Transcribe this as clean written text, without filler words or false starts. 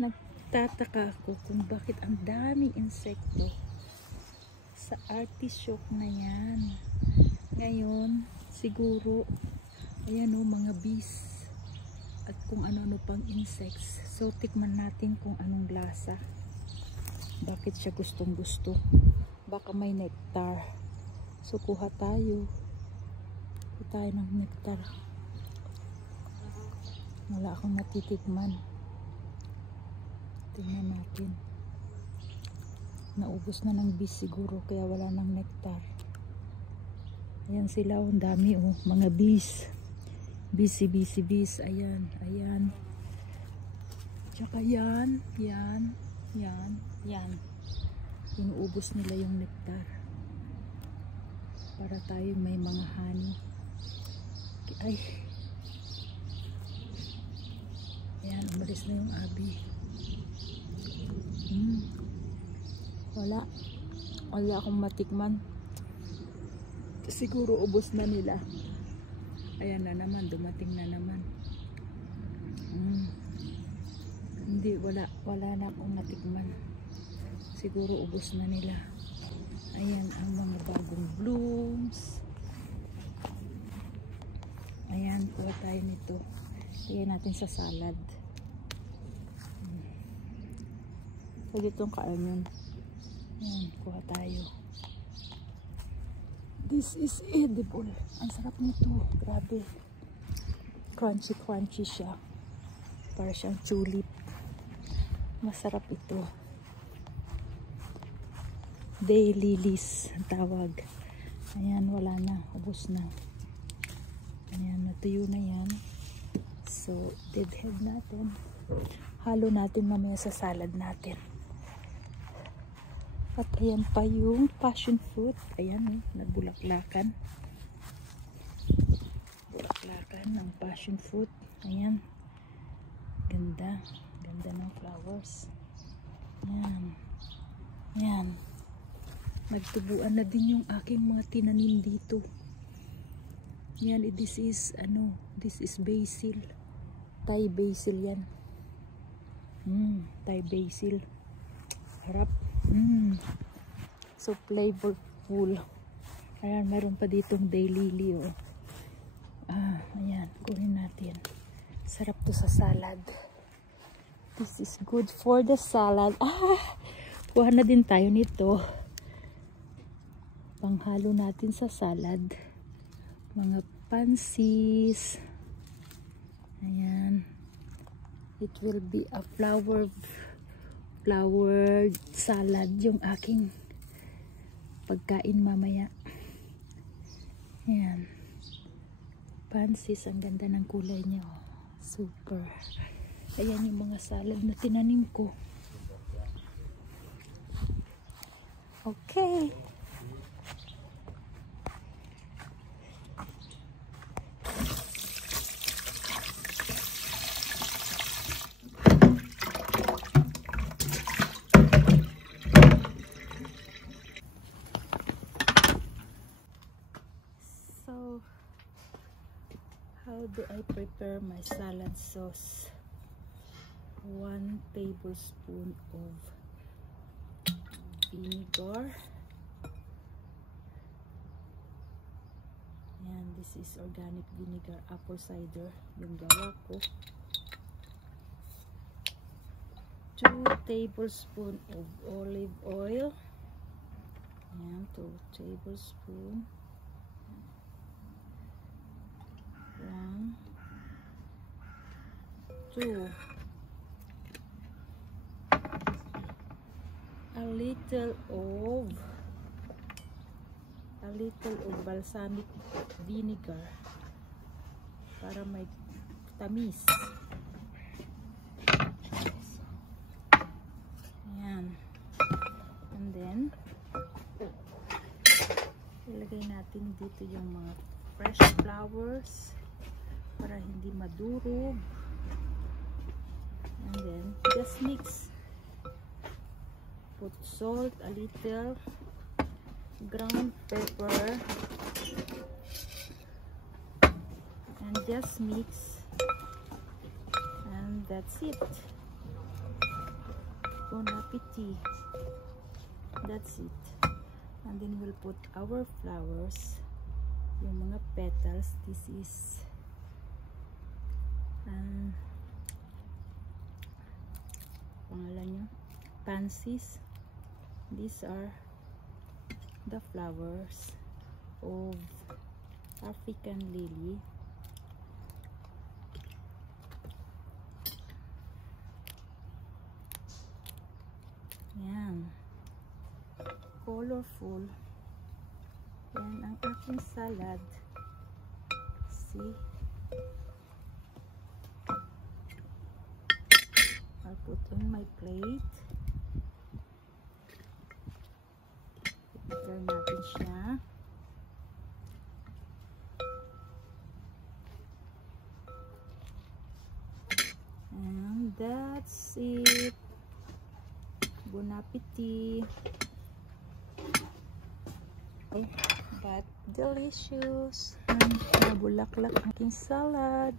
Nagtataka ako kung bakit ang daming insekto sa artichoke na yan. Ngayon, siguro, ayan o, mga bees at kung ano-ano pang insects. So, tikman natin kung anong lasa. Bakit siya gustong gusto? Baka may nectar. So, kuha tayo. Kuha tayo ng nectar. Wala akong natitikman. Tingnan natin. Naubos na ng bees siguro, kaya wala ng nectar. Ayan sila, ang dami oh, mga bees. Busy. Ayan, ayan. Tsaka yan. Inuubos nila yung nectar. Para tayo may mga honey. Ay. Ayan, umalis na yung abi. Wala akong matikman. Siguro ubos na nila. Ayan na naman, dumating na naman. Hindi, wala na akong natikman. Siguro ubos na nila. Ayan ang mga bagong blooms. Ayan, kuha tayo nito. Lagay natin sa salad. Pwede itong ka-onion. Ayan, kuha tayo. This is edible. Ang sarap nito. Grabe. Crunchy siya. Para siyang tulip. Masarap ito. Daylilies ang tawag. Ayan, wala na. Ubos na. Ayan, natuyo na yan. So, deadhead natin. Halo natin mamaya sa salad natin. At ayan pa yung passion fruit. Ayan, nagbulaklakan. Bulaklakan ng passion fruit. Ayan. Ganda. Ganda ng flowers. Ayan. Ayan. Nagtubuan na din yung aking mga tinanim dito. Yan, this is basil. Thai basil yan. Thai basil. Harap. So flavorful. Ayan, meron pa ditong daylily. Oh. Ayan, kunin natin. Sarap to sa salad. This is good for the salad. Kuha na din tayo nito. Panghalo natin sa salad. Mga pansis. Ayan. It will be a flowered salad yung aking pagkain mamaya. Ayan. Pansis, ang ganda ng kulay niya. Oh. Super. Ayan yung mga salad na tinanim ko. Okay. How do I prepare my salad sauce? 1 tablespoon of vinegar. And this is organic vinegar, apple cider, yung gawa ko. 2 tablespoon of olive oil. And 2 tablespoon. 1, 2. A little of balsamic vinegar para may tamis. Ayan. And then ilagay natin dito yung mga fresh flowers para hindi madurog. And then just mix. Put salt, a little ground pepper, and just mix, and that's it. Bon appetit. That's it. And then we'll put our flowers. Yung mga petals. This is pangalan nyo, pansies. These are the flowers of African lily. Yan, colorful. Yan ang aking salad. See, I'll put on my plate. Prepare natin siya. And that's it. Bon appetit. Oh, but delicious. Nabulaklak aking salad.